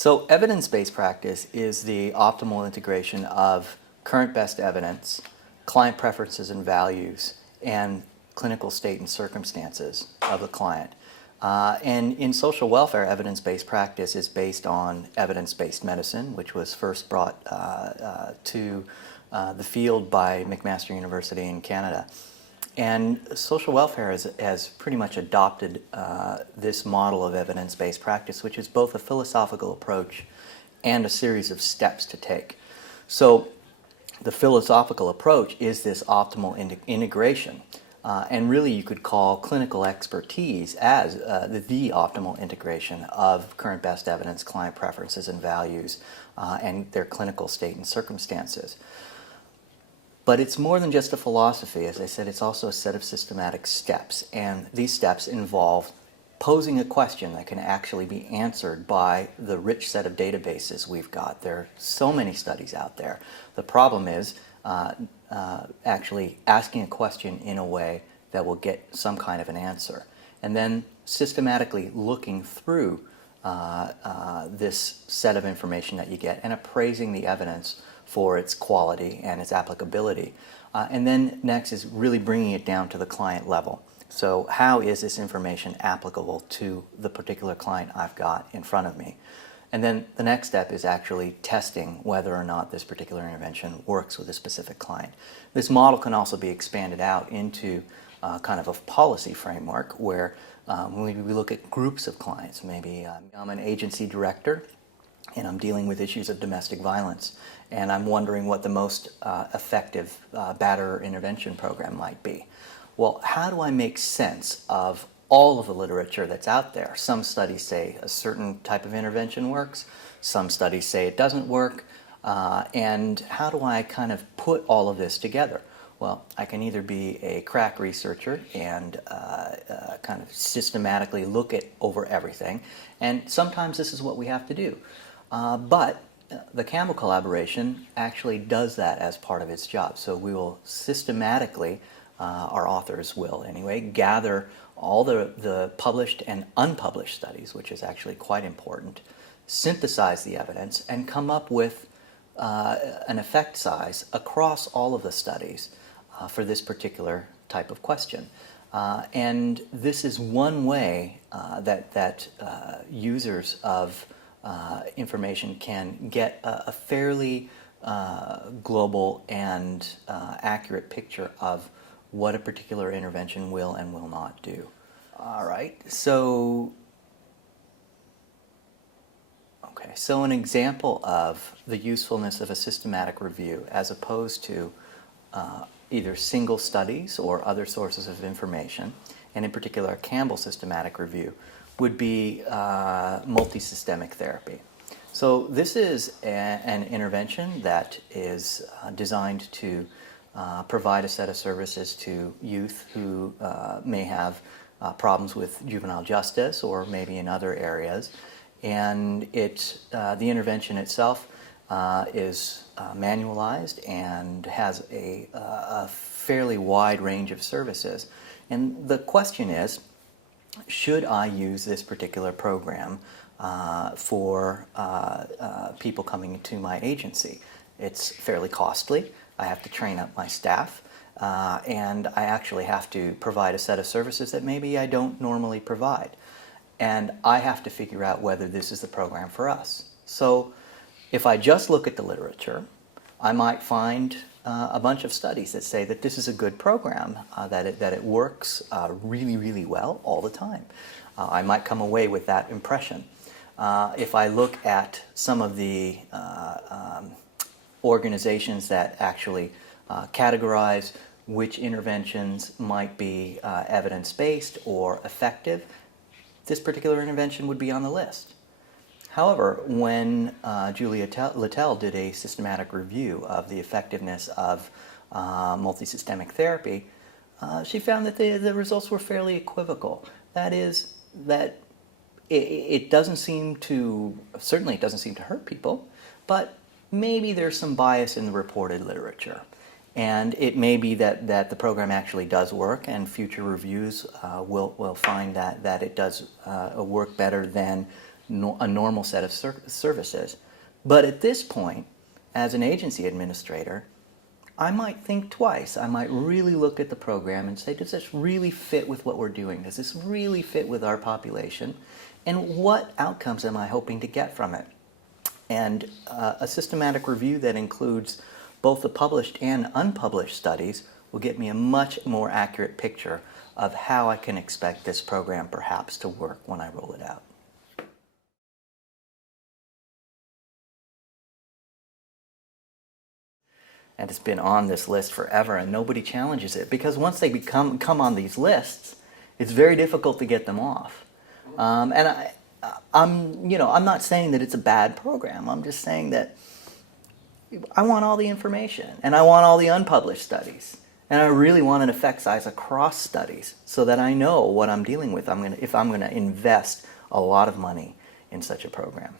So evidence-based practice is the optimal integration of current best evidence, client preferences and values, and clinical state and circumstances of the client. And in social welfare, evidence-based practice is based on evidence-based medicine, which was first brought to the field by McMaster University in Canada. And social welfare has pretty much adopted this model of evidence-based practice, which is both a philosophical approach and a series of steps to take. So the philosophical approach is this optimal integration. And really you could call clinical expertise as the optimal integration of current best evidence, client preferences and values, and their clinical state and circumstances. But it's more than just a philosophy. As I said, it's also a set of systematic steps. And these steps involve posing a question that can actually be answered by the rich set of databases we've got. There are so many studies out there. The problem is actually asking a question in a way that will get some kind of an answer. And then systematically looking through this set of information that you get and appraising the evidence for its quality and its applicability. And then next is really bringing it down to the client level. So how is this information applicable to the particular client I've got in front of me? And then the next step is actually testing whether or not this particular intervention works with a specific client. This model can also be expanded out into kind of a policy framework where we look at groups of clients. Maybe I'm an agency director and I'm dealing with issues of domestic violence, and I'm wondering what the most effective batterer intervention program might be. Well, how do I make sense of all of the literature that's out there? Some studies say a certain type of intervention works, some studies say it doesn't work, and how do I kind of put all of this together? Well, I can either be a crack researcher and kind of systematically look over everything, and sometimes this is what we have to do. But the Campbell collaboration actually does that as part of its job. So we will systematically, our authors will anyway, gather all the published and unpublished studies, which is actually quite important, synthesize the evidence, and come up with an effect size across all of the studies for this particular type of question. And this is one way that users of information can get a fairly global and accurate picture of what a particular intervention will and will not do. All right, so an example of the usefulness of a systematic review as opposed to either single studies or other sources of information, and in particular a Campbell systematic review, would be multisystemic therapy. So this is an intervention that is designed to provide a set of services to youth who may have problems with juvenile justice or maybe in other areas. And the intervention itself is manualized and has a fairly wide range of services. And the question is, should I use this particular program for people coming to my agency? It's fairly costly. I have to train up my staff, and I actually have to provide a set of services that maybe I don't normally provide. And I have to figure out whether this is the program for us. So if I just look at the literature, I might find a bunch of studies that say that this is a good program, that it works really, really well all the time. I might come away with that impression. If I look at some of the organizations that actually categorize which interventions might be evidence-based or effective, this particular intervention would be on the list. However, when Julia Littell did a systematic review of the effectiveness of multisystemic therapy, she found that the results were fairly equivocal. That is, that it doesn't seem to, certainly it doesn't seem to hurt people, but maybe there's some bias in the reported literature. And it may be that the program actually does work, and future reviews will find that it does work better than a normal set of services. But at this point, as an agency administrator, I might think twice. I might really look at the program and say, does this really fit with what we're doing? Does this really fit with our population? And what outcomes am I hoping to get from it? And a systematic review that includes both the published and unpublished studies will get me a much more accurate picture of how I can expect this program perhaps to work when I roll it out. And it's been on this list forever, and nobody challenges it, because once they come on these lists, it's very difficult to get them off. I'm not saying that it's a bad program. I'm just saying that I want all the information, and I want all the unpublished studies, and I really want an effect size across studies so that I know what I'm dealing with if I'm going to invest a lot of money in such a program.